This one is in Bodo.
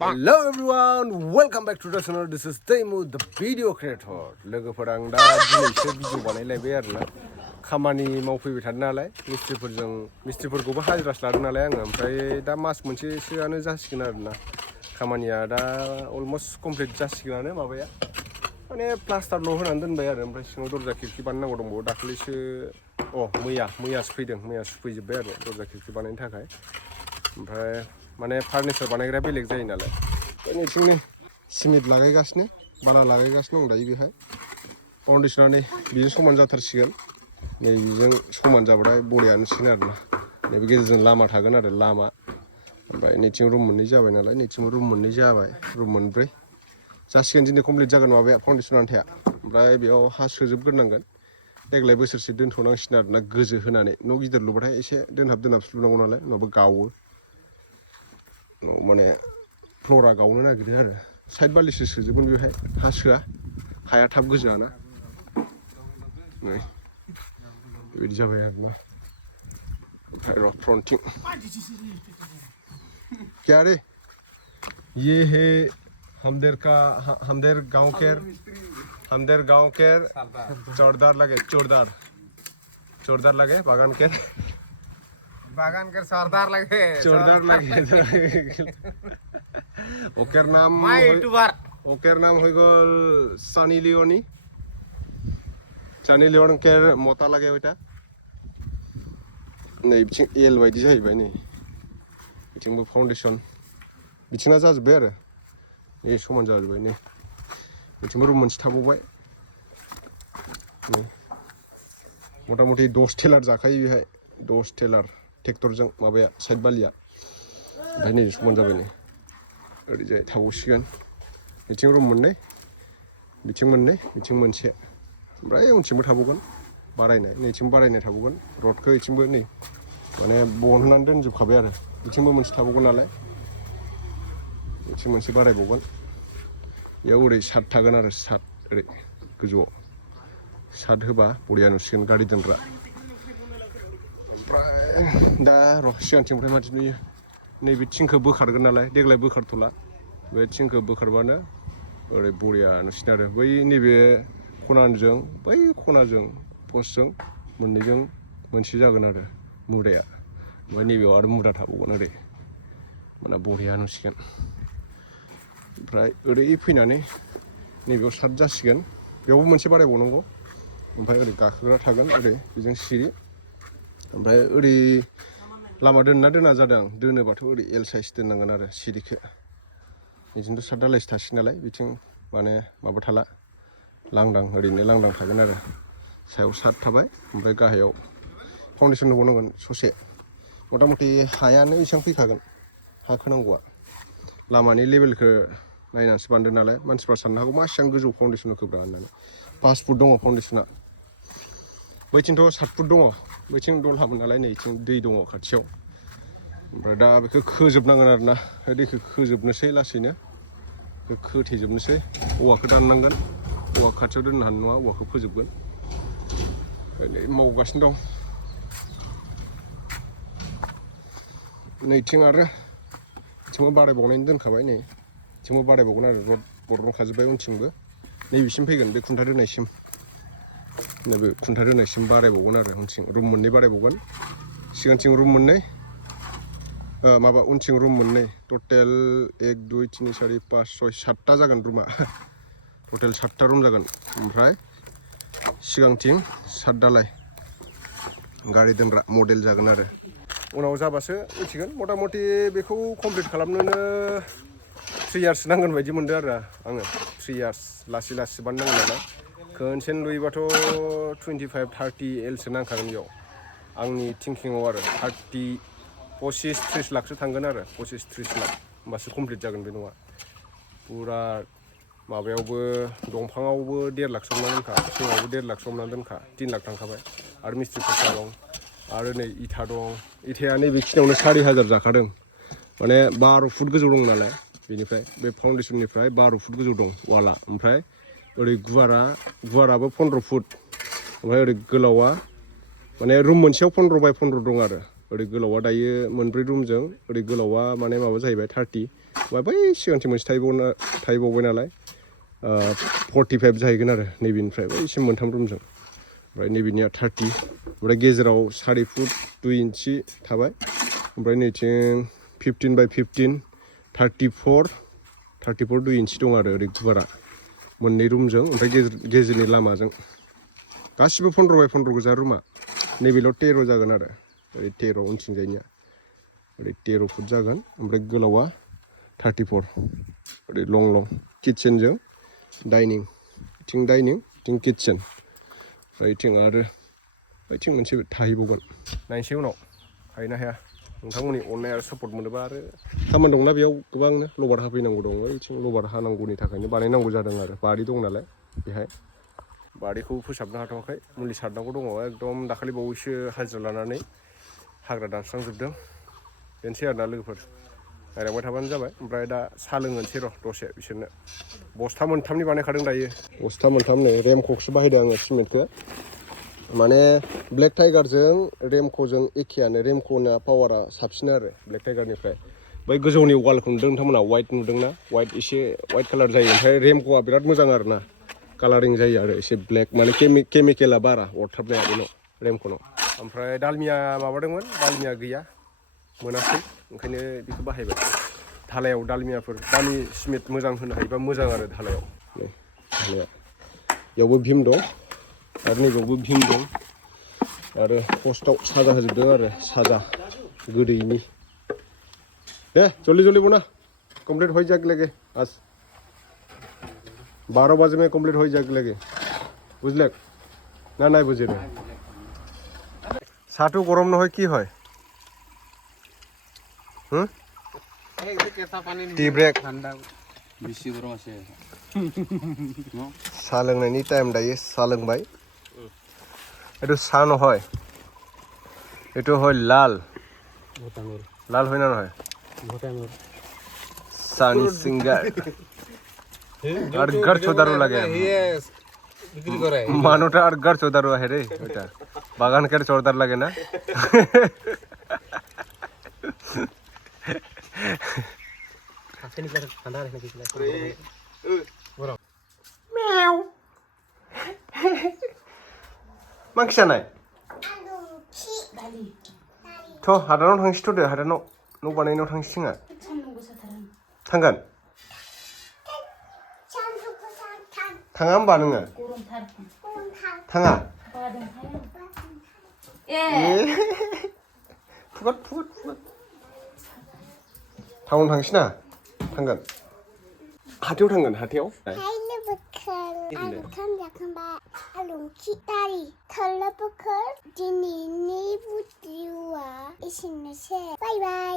Hello everyone, welcome back to the channel. This is Taimu, the video creator. लोगोफोर आं दा दिनैसो भिडिअ बानायलायबाय आरोना खामानि मावफैबाय थादों नालाय मिस्ट्रिफोरखौबो हाजिरासो लादों नालाय आङो ओमफ्राय दा मास मोनसेसोआनो जासिगोन आरोना खामानिया दा अलमोस्ट कमप्लिट जासिगोनानो माबाया माने प्लास्टारल' होनानै दोनबाय आरो ओमफ्राय सिङाव दरजा खिरखि बानायनांगौ दंबावो दाखालिसो मैयासो फैदों मैया सुफैजोब्बाय आरो दरजा खिरखि बानायनो थाखाय ओमफ्राय माने फार्निचार बानायग्रा बेलेग जायो नालाय नैथिंनि सिमेन्ट लागायगासिनो बाला लागायगासिनो दं दायो बेहाय फाउन्डेसना नै बेजों समान जाथारसिगोन नै बेजों समान जाबाथाय बरियानोसिगोन आरोना नैबे गेजेरजों लामा थागोन आरो लामा ओमफ्राय नैथिं रुम मोननै जाबाय नालाय नैथिंबो रुम मोननै जाबाय रुम मोनब्रै जासिगोन दिनै कमप्लिट जागोन माबाया फाउन्डेसन आन्थाया ओमफ्राय बेयाव हा सोजोबग्रोनांगोन देग्लाय बोसोरसे दोनथ'नांसिगोन आरोना गोजो होनानै न' गिदिर लुबाथाय एसे दोनहाबसो लुनांगौ नालाय नङाबा गावो माने फ्ल'रा गावनो नागिरो आरो साइड बालिसो सोजोबगोन बेहाय हा सोआ हाया थाब गोजोआना नै बेबायदि जाबाय आरोना ओमफ्राय र' फ्रन्टिं क्या रे ये है हमदेर गांव के चौड़दार लगे बागान के सरदार लगे ओकर नाम हो गल सनी लियोन के मोता लगे बेटा नै बिथिं एल बायदि जाहैबाय नै बिथिंबो फाउन्डेसन बिथिंना जाजोब्बाय आरो ए समान जाजोब्बाय नै बिथिंबो रुम मोनसे थाबावबाय नै मथा मथि 10 टेलार जाखायो बेहाय 10 टेलार ट्रेक्टरजों माबाया साइड बालिया ओमफ्राय नै समान जाबाय नै ओरैजाय थाबावसिगोन बिथिं रुम मोननै बिथिं मोननै बिथिं मोनसे ओमफ्राय उनथिंबो थाबावगोन बारायनाय नैथिंबो बारायनाय थाबावगोन रडखौ इथिंबो नै माने बनहोनानै दोनजोबखाबाय आरो बिथिंबो मोनसे थाबावगोन नालाय बिथिं मोनसे बारायबावगोन बेयाव ओरै सात थागोन आरो सात ओरै गोजौआव सात होबा बरिया नुसिगोन गारि दोनग्रा ओमफ्राय दा र' सिगांथिंनिफ्राय मादि नुयो नैबे थिंखौ बोखारगोन नालाय देग्लाय बोखारथ'ला बे थिंखौ बोखारबानो ओरै बरिया नुसिगोन आरो बै नैबे खनाजों बै खनाजों पस्टजों मोननैजों मोनसे जागोन आरो मुदाया ओमफ्राय नैबेयाव आरो मुदा थाबावगोन ओरै माने बरिया नुसिगोन ओमफ्राय ओरै फैनानै नैबेयाव सात जासिगोन बेयावबो मोनसे बारायबावनांगौ ओमफ्राय ओरै गाखोग्रा थागोन ओरै बेजों सिरि ओमफ्राय ओरै लामा दोनना दोना जादों दोनोबाथ' ओरै एल साइज दोननांगोन आरो सिरिखौ बिदिनोथ' सात दालायसो थासिगोन नालाय बिथिं माने माबा थाला ओरैनो लांदां थागोन आरो सायाव सात थाबाय ओमफ्राय गाहायाव फाउन्डेसन होबावनांगोन ससे मथा मथि हायानो इसेबां फैखागोन हा खोनांगौआ लामानि लेभेलखौ नायनानैसो बान्दों नालाय मानसिफ्रा साननो हागौ मा एसेबां गोजौ फाउन्डेसन होखोब्रा होननानै 5 फुट दङ फाउन्डेसना बैथिंथ' 7 फुट दङ बैथिं दलहामोन नालाय नैथिं दै दङ खाथियाव ओमफ्राय दा बेखौ खोजोबनांगोन आरोना दैखौ खोजोबनोसै लासैनो खोथेजोबनोसै औवाखौ दाननांगोन औवा खाथियाव दोननो हानाय नङा औवाखौ फोजोबगोन मावगासिनो दं नैथिं आरो बिथिंबो बारायबावनायनि दोनखाबाय नै बिथिंबो बारायबावगोन आरो रड बरनखाजोब्बाय उनथिंबो नैबेसिम फैगोन बे खुन्था दोनायसिम नैबे खुन्था दोनायसिम बारायबावगोन आरो उनथिं रुम मोननै बारायबावगोन सिगांथिं रुम मोननै माबा उनथिं रुम मोननै टटेल 1 2 3 4 5 6 7टा जागोन रुमा टटेल 7टा रुम जागोन ओमफ्राय सिगांथिं 7 दालाय गारि दोनग्रा मडेल जागोन आरो उनाव जाबासो मिथिगोन मथा मथि बेखौ कमप्लिट खालामनोनो 3 इयार्स नांगोन बायदि मोनदों आरो आङो 3 इयार्स लासै बानायनांगोन नालाय खनसेनो लुयोबाथ' 25-30 एलसो नांखागोन बेयाव आंनि थिंकिङाव आरो 25-30 लाखसो थांगोन आरो 25-30 लाख होमबासो कमप्लिट जागोन बे न'आ पुरा माबायावबो दंफाङावबो 1.5 लाख सोमना दोनखा थिङावबो 1.5 लाख सोमना दोनखा 3 लाख थांखाबाय आरो मिस्ट्रि खरसा दं आरो नै इथा दं इथाया नैबेखिनियावनो 4,000 जाखादों माने 12 फुट गोजौ दं नालाय बेनिफ्राय बे फाउन्डेसननिफ्राय 12 फुट गोजौ दं वाला ओमफ्राय ओरै गुवाराबो 15 फुट ओमफ्राय ओरै गोलावा माने रुम मोनसेयाव 15 बाय 15 दं आरो ओरै गोलावा दायो मोनब्रै रुमजों ओरै गोलावा माने माबा जाहैबाय 30 बै सिगांथिं मोनसे थाहैबावबाय नालाय 45 जाहैगोन आरो नैबेनिफ्राय बैसिम मोनथाम रुमजों ओमफ्राय नैबेनिया 30 ओमफ्राय गेजेराव 4 फुट 2 इन्सि थाबाय ओमफ्राय नैथिं 15 बाय 15 34 2 इन्सि दं आरो ओरै गुवारा मोननै रुमजों ओमफ्राय गेजेरनि लामाजों गासिबो 15 बाय 15 गोजा रुमा नैबेल' 13 जागोन आरो ओरै 13 उनथिंजायनिया ओरै 13 फुट जागोन ओमफ्राय गोलावा 34 ओरै लं किटचेनजों डाइनिं थिं डाइनिं थिं किटचेन ओमफ्राय थिं आरो बैथिं मोनसे थाहैबावगोन नायनोसै उनाव हायोना हाया नोंथांमोननि अननाय आरो सापर्ट मोनोबा आरो खामानि दंना बेयाव गोबांनो लबार हाफैनांगौ दं ओइथिं लबार हानांगौनि थाखायनो बानायनांगौ जादों आरो बारि दं नालाय बेहाय बारिखौ फोसाबनो हाथ'वाखै मुलि सारनांगौ दङ एकदम दाखालि बावैसो हाजिरा लानानै हाग्रा दानस्रांजोबदों बेनोसै आरोना लोगोफोर रायलायबाय थाबानो जाबाय ओमफ्राय दा साहा लोंहोनोसै र' दसे बिसोरनो बस्था मोनथामनि बानायखादों दायो बस्था मोनथाम नै रेमक'खौसो बाहायदों आङो सिमेन्टखौ माने ब्लेक टाइगारजों रेमक'जों एखेयानो रेमक'ना पावारा साबसिन आरो ब्लेक टाइगारनिफ्राय बै गोजौनि वालखौ नुदों नोंथांमोना वाइट नुदोंना वाइट एसे वाइट कालार जायो ओमफ्राय रेमक'आ बिराद मोजां आरो ना कालारिं जायो आरो एसे ब्लेक माने केमिकेला बारा अरथाबनाया बेनाव रेमक'नाव ओमफ्राय दालमिया माबादोंमोन दालमिया गैया मोनाखै ओंखायनो बेखौ बाहायबाय धालायाव दालमियाफोर दामि सिमेन्ट मोजां होनो हायोबा मोजां आरो धालायाव नै धालाया बेयावबो भिम दं आरो नैबावबो भिम दं आरो पस्टआव साजा होजोबदों आरो साजा गोदैनि दे जल्दी बोना कंप्लीट हो जाएगा आज 12 बजे में कंप्लीट हो जाएगा बुझले ना নাই বুঝে রে চাহটো গৰম নহয় কি হয় টি ব্ৰেক বেছি গৰম আছে চাহ লোंनायनि টাइम दायो চাহ लोंबाय এইটো চাহ নহয় এইটো হয় লাল হয় না নহয় চানি সিঙ্গার আর গার চোদারু লাগে মানুটা আর গার চোদারু আহে রে ওটা বাগান কের চোরদার লাগে না मा ओंख्रि जानाय थ' हादानाव थांसै थ' दे हादानाव न' बानायनायाव थांसै जोंहा थांगोन थाङा होमबा नोङो थाङा फुगोन टाउन थांसै ना थांगोन हाथायाव थांगोन हाथायाव ओंखाम जाखांबाय आलुखि दारि थल्लाबोखर दिनैनि भिडिअ'आ एसेनोसै बाय बाय